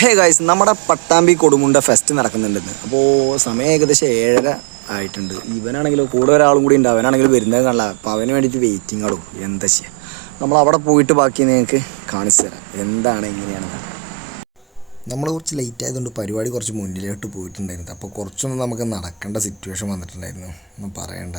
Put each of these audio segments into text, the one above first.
Hey guys, നമ്മുടെ Pattambi Kodumunda fest നടക്കുന്നുണ്ടെന്ന്. അപ്പോൾ സമയം ഏകദേശം 7:30 ആയിട്ടുണ്ട്. ഇവനാണെങ്കിലും കൂടെ ഒരാളും കൂടി ഉണ്ട്. അവനാണെങ്കിലും വരുന്നത് കാണില്ല. അപ്പോൾ അവന് വേണ്ടിയിട്ട് വെയിറ്റിങ്ങും എന്താ ചെയ്യുക. നമ്മൾ അവിടെ പോയിട്ട് ബാക്കി നിങ്ങൾക്ക് കാണിച്ചു തരാം എന്താണ് എങ്ങനെയാണെന്ന്. നമ്മൾ കുറച്ച് ലേറ്റ് ആയതുകൊണ്ട് പരിപാടി കുറച്ച് മുന്നിലോട്ട് പോയിട്ടുണ്ടായിരുന്നു. അപ്പോൾ കുറച്ചൊന്നും നമുക്ക് നടക്കേണ്ട സിറ്റുവേഷൻ വന്നിട്ടുണ്ടായിരുന്നു. ഒന്നും പറയണ്ട.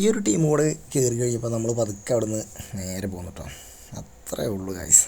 ഈ ഒരു ടീം കൂടെ കയറി കഴിഞ്ഞപ്പോൾ നമ്മൾ പതുക്കെ അവിടെ നിന്ന് നേരെ പോകുന്നു കേട്ടോ. അത്രയേ ഉള്ളൂ ഗൈസ്.